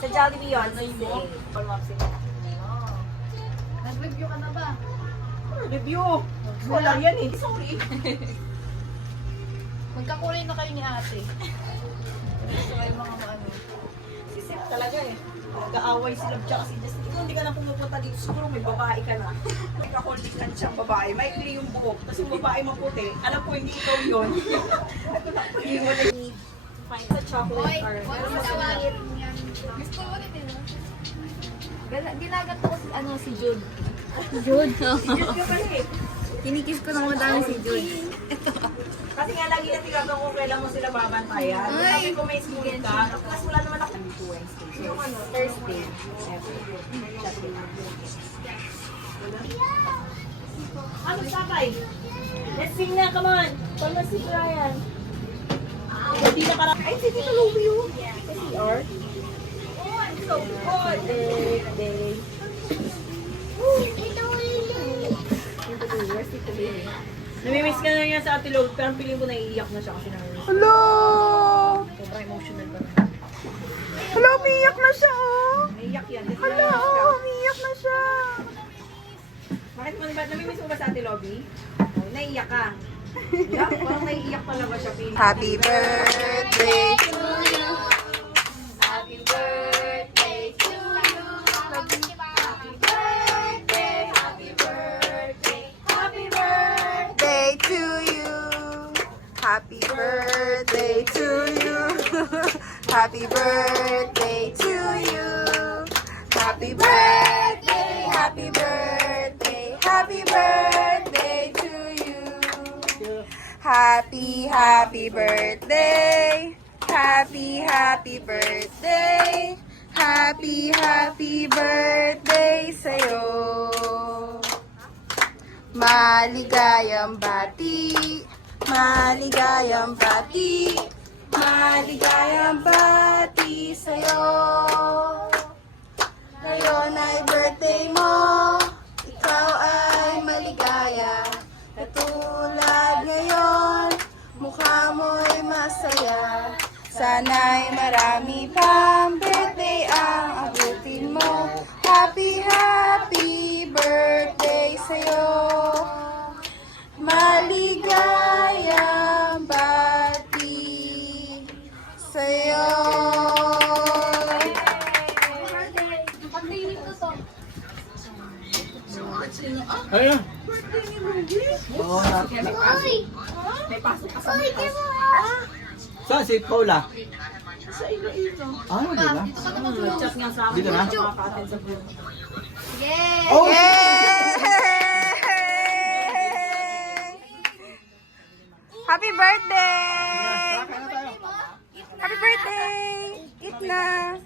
Sa Jollibee yun. Nag-review ka na ba? Review. Wala yan eh. Sorry. Magkakulay na kayo ni ate. So, ay mga ano. Si Sip talaga eh. Nag-aaway sila tsaka si Justin. Ikaw hindi ka na pumupunta dito. Siguro may babae ka na. Nagkakulitan siyang babae. Maikli yung buhok. Tapos yung babae maputi. Alam ko hindi ikaw yun. Ako na po yung wala need to find sa chocolate or meron mo sa Gusto ko ulit eh. Ginagat ko si Jude. Jude? Diyos ka pala eh. Kinikiss ko ng madami si Jude. Kasi nga lagi na tinatanong kung kailan mo sila babantayan. Sabi ko may school ka. Tapos wala naman ako dito Wednesday. So yung ano, Thursday. Ano sakay? Let's sing na, come on. Call na si Ryan. Hindi na karang. Ay, si Tito Ruby yun. Sa CR. Oh, I'm so good. Birthday. Where's Tito Ruby? Namimiss ka na niya sa Ate Lord, pero feeling ko naiiyak na siya kasi namimiss. Hello! Sobrang emotional pa na. Hello, umiyak na siya, oh! Naiiyak yan. Kasi Hello, namimiss ka. umiyak na siya! Bakit mo ba? Namimiss mo ba sa Ate Lobby? Oh, naiiyak ka. Yeah, parang naiiyak talaga siya. Feeling. Happy birthday to you! Happy birthday to you. Happy birthday. Happy birthday. Happy birthday. Day to you! Happy birthday to you! Happy birthday to you! Happy birthday! Happy birthday! Happy birthday to you! Happy birthday! Happy birthday! Happy birthday sa'yo! Maligayang bati, maligayang bati, maligayang bati sa'yo. Ngayon ay birthday mo, ikaw ay maligaya. Katulad ngayon, mukha mo'y masaya. Sana'y marami pang birthday ang abutin mo. Happy birthday sa'yo. Maligayang bati sa'yo. Pag-dinig ko to. Ayun. May pasok ka sa Saan si Paula? Sa Iloilo. Ah, di ba? Dito ka na matulog. Chat nga sa akin. Dito na? Makaka-attend sa vlog. Yes! Oh! Yay! Happy birthday! Kaya na tayo. Happy birthday! Eat na!